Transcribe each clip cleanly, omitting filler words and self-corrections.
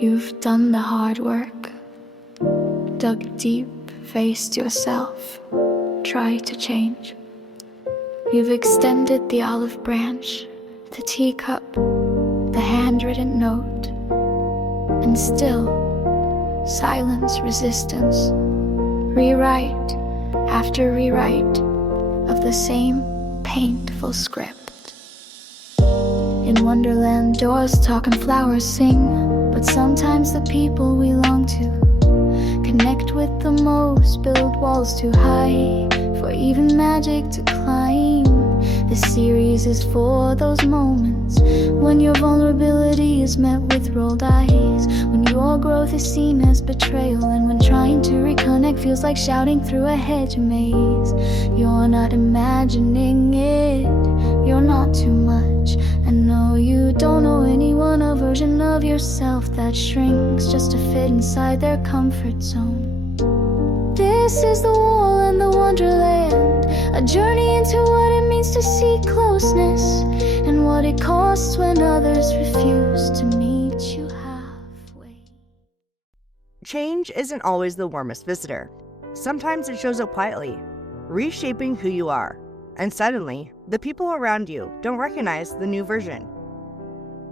You've done the hard work, dug deep, faced yourself, tried to change. You've extended the olive branch, the teacup, the handwritten note, and still, silence, resistance, rewrite after rewrite of the same painful script. In Wonderland, doors talk and flowers sing, but sometimes the people we long to connect with the most, build walls too high for even magic to climb. This series is for those moments when your vulnerability is met with rolled eyes, when your growth is seen as betrayal, and when trying to reconnect feels like shouting through a hedge maze. You're not imagining it, you're not too much, and no, you don't owe anyone a version of yourself that shrinks just to fit inside their comfort zone. This is the wall and the Wonderland, a journey into what it means to seek closeness, and what it costs when others refuse to meet you halfway. Change isn't always the warmest visitor. Sometimes it shows up quietly, reshaping who you are, and suddenly, the people around you don't recognize the new version.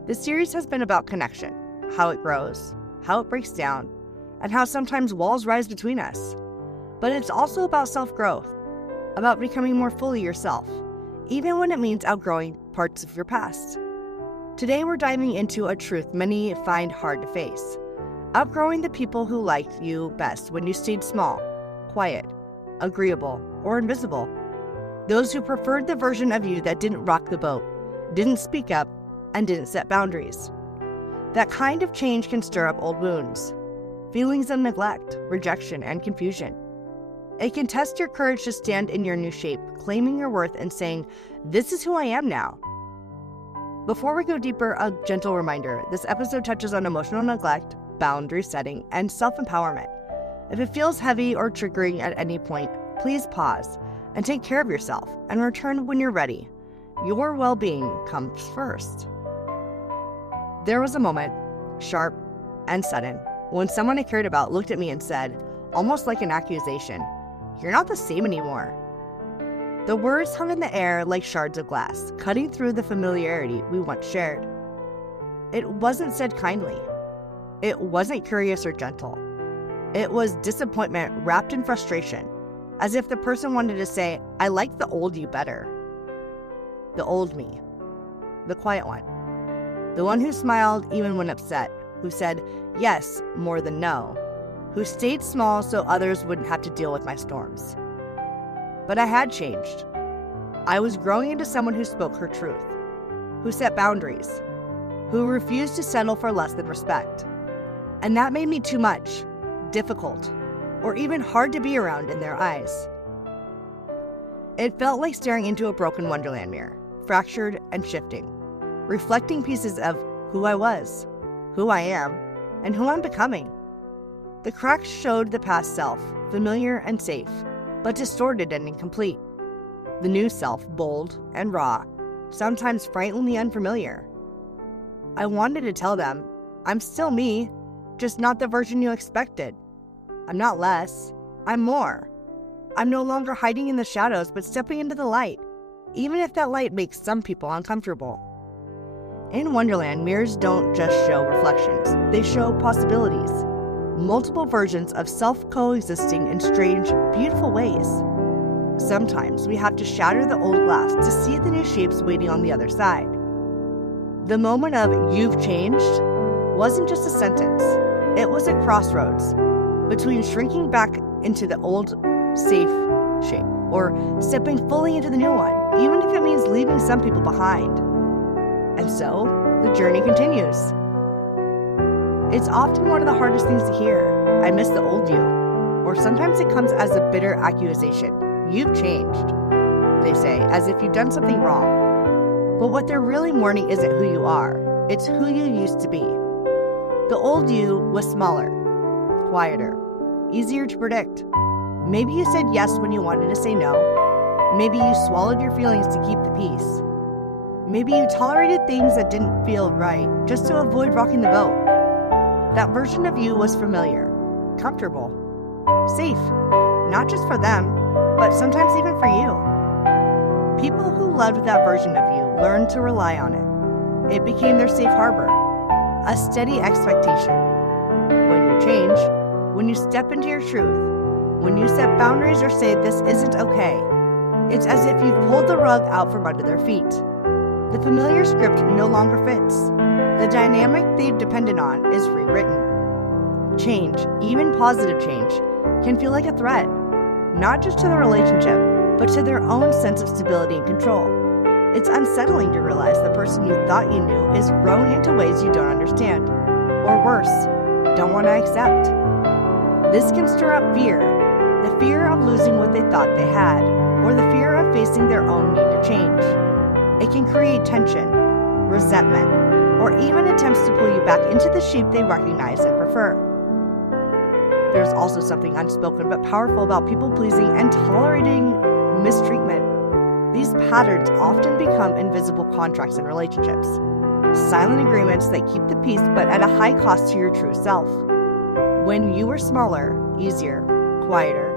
This series has been about connection, how it grows, how it breaks down, and how sometimes walls rise between us. But it's also about self-growth, about becoming more fully yourself, even when it means outgrowing parts of your past. Today we're diving into a truth many find hard to face: outgrowing the people who liked you best when you stayed small, quiet, agreeable, or invisible. Those who preferred the version of you that didn't rock the boat, didn't speak up, and didn't set boundaries. That kind of change can stir up old wounds, feelings of neglect, rejection, and confusion. It can test your courage to stand in your new shape, claiming your worth and saying, "This is who I am now." Before we go deeper, a gentle reminder: this episode touches on emotional neglect, boundary setting, and self-empowerment. If it feels heavy or triggering at any point, please pause and take care of yourself and return when you're ready. Your well-being comes first. There was a moment, sharp and sudden, when someone I cared about looked at me and said, almost like an accusation, "You're not the same anymore." The words hung in the air like shards of glass, cutting through the familiarity we once shared. It wasn't said kindly. It wasn't curious or gentle. It was disappointment wrapped in frustration, as if the person wanted to say, "I like the old you better." The old me. The quiet one. The one who smiled even when upset, who said yes more than no, who stayed small so others wouldn't have to deal with my storms. But I had changed. I was growing into someone who spoke her truth, who set boundaries, who refused to settle for less than respect. And that made me too much, difficult, or even hard to be around in their eyes. It felt like staring into a broken Wonderland mirror, fractured and shifting, reflecting pieces of who I was, who I am, and who I'm becoming. The cracks showed the past self, familiar and safe, but distorted and incomplete. The new self, bold and raw, sometimes frighteningly unfamiliar. I wanted to tell them, I'm still me, just not the version you expected. I'm not less, I'm more. I'm no longer hiding in the shadows, but stepping into the light, even if that light makes some people uncomfortable. In Wonderland, mirrors don't just show reflections, they show possibilities. Multiple versions of self coexisting in strange, beautiful ways. Sometimes we have to shatter the old glass to see the new shapes waiting on the other side. The moment of "you've changed" wasn't just a sentence, it was a crossroads between shrinking back into the old, safe shape or stepping fully into the new one, even if it means leaving some people behind. And so, the journey continues. It's often one of the hardest things to hear. I miss the old you. Or sometimes it comes as a bitter accusation. You've changed, they say, as if you've done something wrong. But what they're really mourning isn't who you are. It's who you used to be. The old you was smaller, quieter, easier to predict. Maybe you said yes when you wanted to say no. Maybe you swallowed your feelings to keep the peace. Maybe you tolerated things that didn't feel right just to avoid rocking the boat. That version of you was familiar, comfortable, safe, not just for them, but sometimes even for you. People who loved that version of you learned to rely on it. It became their safe harbor, a steady expectation. When you change, when you step into your truth, when you set boundaries or say this isn't okay, it's as if you've pulled the rug out from under their feet. The familiar script no longer fits. The dynamic they've depended on is rewritten. Change, even positive change, can feel like a threat, not just to the relationship, but to their own sense of stability and control. It's unsettling to realize the person you thought you knew is grown into ways you don't understand, or worse, don't want to accept. This can stir up fear, the fear of losing what they thought they had, or the fear of facing their own need to change. It can create tension, resentment, or even attempts to pull you back into the shape they recognize and prefer. There's also something unspoken but powerful about people-pleasing and tolerating mistreatment. These patterns often become invisible contracts in relationships, silent agreements that keep the peace but at a high cost to your true self. When you were smaller, easier, quieter,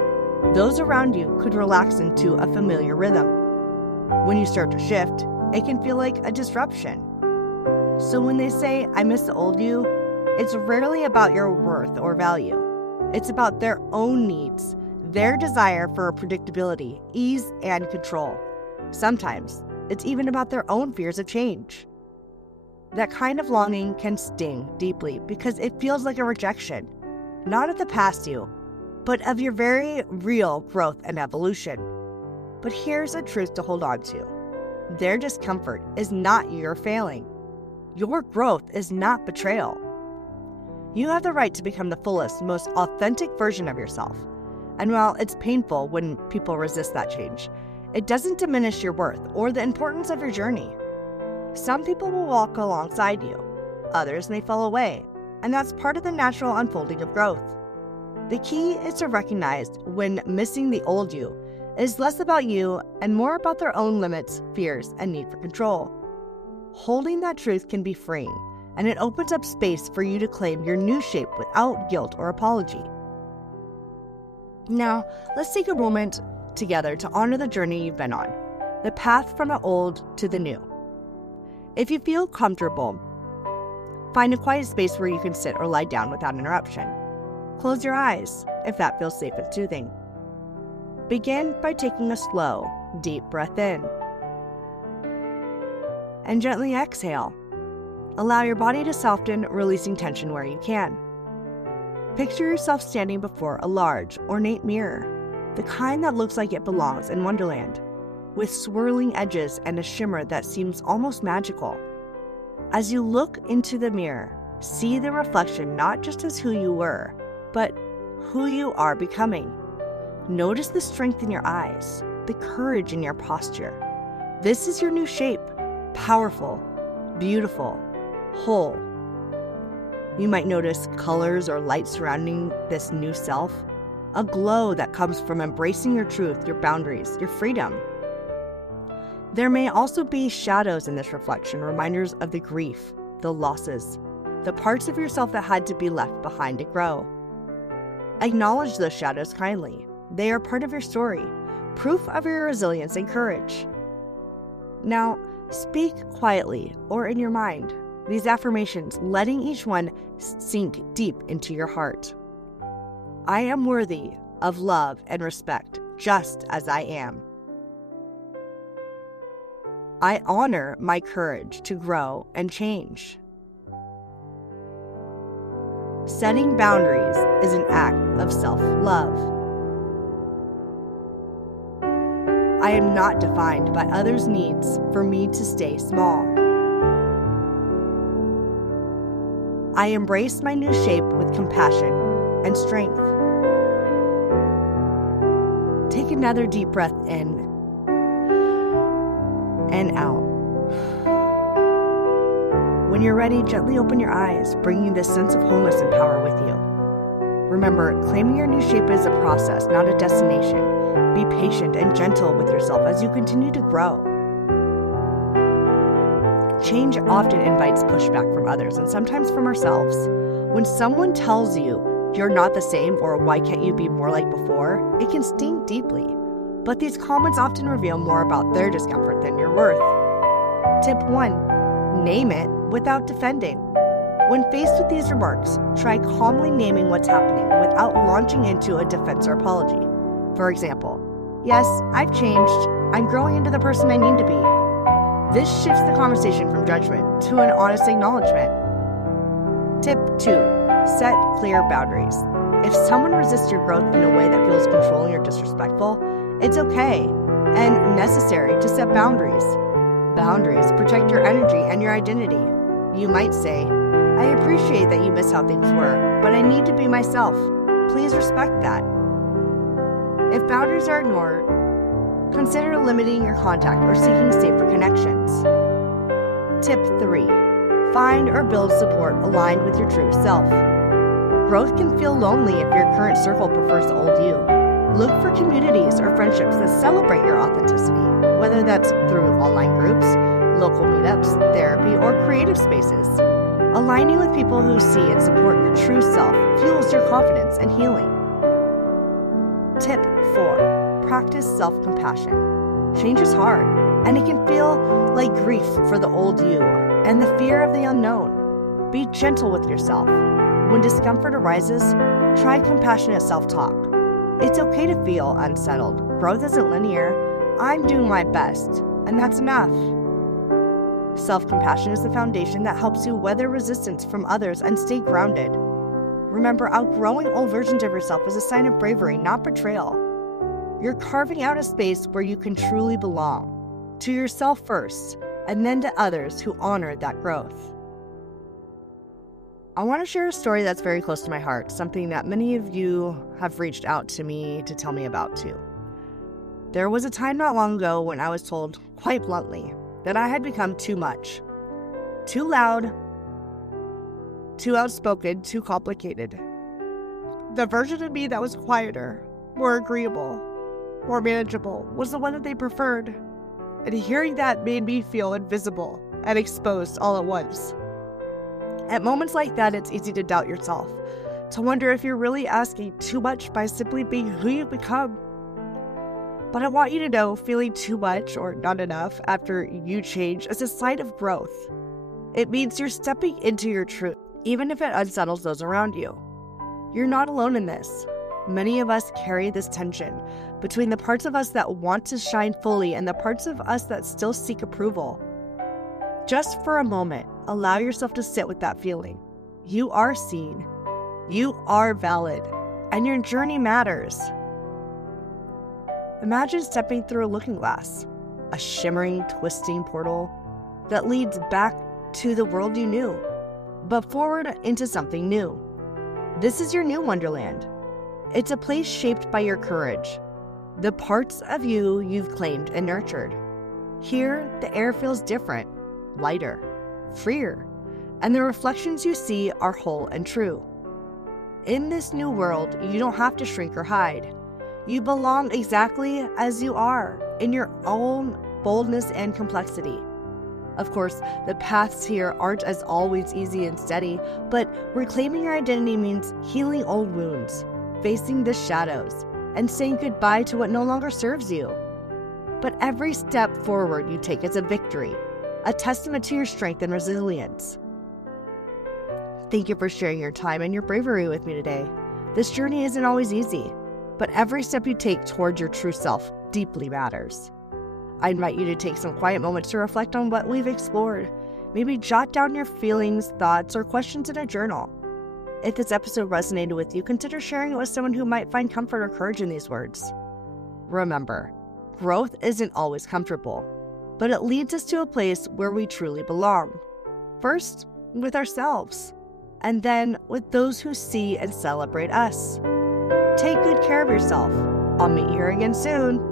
those around you could relax into a familiar rhythm. When you start to shift, it can feel like a disruption. So when they say, I miss the old you, it's rarely about your worth or value. It's about their own needs, their desire for predictability, ease, and control. Sometimes, it's even about their own fears of change. That kind of longing can sting deeply because it feels like a rejection, not of the past you, but of your very real growth and evolution. But here's a truth to hold on to. Their discomfort is not your failing. Your growth is not betrayal. You have the right to become the fullest, most authentic version of yourself. And while it's painful when people resist that change, it doesn't diminish your worth or the importance of your journey. Some people will walk alongside you. Others may fall away, and that's part of the natural unfolding of growth. The key is to recognize when missing the old you is less about you and more about their own limits, fears, and need for control. Holding that truth can be freeing, and it opens up space for you to claim your new shape without guilt or apology. Now, let's take a moment together to honor the journey you've been on, the path from the old to the new. If you feel comfortable, find a quiet space where you can sit or lie down without interruption. Close your eyes if that feels safe and soothing. Begin by taking a slow, deep breath in. And gently exhale. Allow your body to soften, releasing tension where you can. Picture yourself standing before a large, ornate mirror, the kind that looks like it belongs in Wonderland, with swirling edges and a shimmer that seems almost magical. As you look into the mirror, see the reflection not just as who you were, but who you are becoming. Notice the strength in your eyes, the courage in your posture. This is your new shape, powerful, beautiful, whole. You might notice colors or light surrounding this new self, a glow that comes from embracing your truth, your boundaries, your freedom. There may also be shadows in this reflection, reminders of the grief, the losses, the parts of yourself that had to be left behind to grow. Acknowledge those shadows kindly. They are part of your story, proof of your resilience and courage. Now, speak quietly or in your mind these affirmations, letting each one sink deep into your heart. I am worthy of love and respect just as I am. I honor my courage to grow and change. Setting boundaries is an act of self-love. I am not defined by others' needs for me to stay small. I embrace my new shape with compassion and strength. Take another deep breath in and out. When you're ready, gently open your eyes, bringing this sense of wholeness and power with you. Remember, claiming your new shape is a process, not a destination. Be patient and gentle with yourself as you continue to grow. Change often invites pushback from others and sometimes from ourselves. When someone tells you you're not the same or why can't you be more like before, it can sting deeply. But these comments often reveal more about their discomfort than your worth. Tip 1. Name it without defending. When faced with these remarks, try calmly naming what's happening without launching into a defense or apology. For example, yes, I've changed. I'm growing into the person I need to be. This shifts the conversation from judgment to an honest acknowledgement. Tip 2. Set clear boundaries. If someone resists your growth in a way that feels controlling or disrespectful, it's okay and necessary to set boundaries. Boundaries protect your energy and your identity. You might say, I appreciate that you miss how things were, but I need to be myself. Please respect that. If boundaries are ignored, consider limiting your contact or seeking safer connections. Tip 3. Find or build support aligned with your true self. Growth can feel lonely if your current circle prefers the old you. Look for communities or friendships that celebrate your authenticity, whether that's through online groups, local meetups, therapy, or creative spaces. Aligning with people who see and support your true self fuels your confidence and healing. Tip 4. Practice self-compassion. Change is hard, and it can feel like grief for the old you and the fear of the unknown. Be gentle with yourself. When discomfort arises, try compassionate self-talk. It's okay to feel unsettled. Growth isn't linear. I'm doing my best, and that's enough. Self-compassion is the foundation that helps you weather resistance from others and stay grounded. Remember, outgrowing old versions of yourself is a sign of bravery, not betrayal. You're carving out a space where you can truly belong, to yourself first, and then to others who honor that growth. I want to share a story that's very close to my heart, something that many of you have reached out to me to tell me about too. There was a time not long ago when I was told, quite bluntly, that I had become too much. Too loud, too outspoken, too complicated. The version of me that was quieter, more agreeable, more manageable was the one that they preferred. And hearing that made me feel invisible and exposed all at once. At moments like that, it's easy to doubt yourself, to wonder if you're really asking too much by simply being who you've become. But I want you to know feeling too much or not enough after you change is a sign of growth. It means you're stepping into your truth, even if it unsettles those around you. You're not alone in this. Many of us carry this tension between the parts of us that want to shine fully and the parts of us that still seek approval. Just for a moment, allow yourself to sit with that feeling. You are seen, you are valid, and your journey matters. Imagine stepping through a looking glass, a shimmering, twisting portal that leads back to the world you knew, but forward into something new. This is your new Wonderland. It's a place shaped by your courage, the parts of you you've claimed and nurtured. Here, the air feels different, lighter, freer, and the reflections you see are whole and true. In this new world, you don't have to shrink or hide. You belong exactly as you are, in your own boldness and complexity. Of course, the paths here aren't as always easy and steady, but reclaiming your identity means healing old wounds, facing the shadows, and saying goodbye to what no longer serves you. But every step forward you take is a victory, a testament to your strength and resilience. Thank you for sharing your time and your bravery with me today. This journey isn't always easy, but every step you take towards your true self deeply matters. I invite you to take some quiet moments to reflect on what we've explored. Maybe jot down your feelings, thoughts, or questions in a journal. If this episode resonated with you, consider sharing it with someone who might find comfort or courage in these words. Remember, growth isn't always comfortable, but it leads us to a place where we truly belong. First, with ourselves, and then with those who see and celebrate us. Take good care of yourself. I'll meet you here again soon.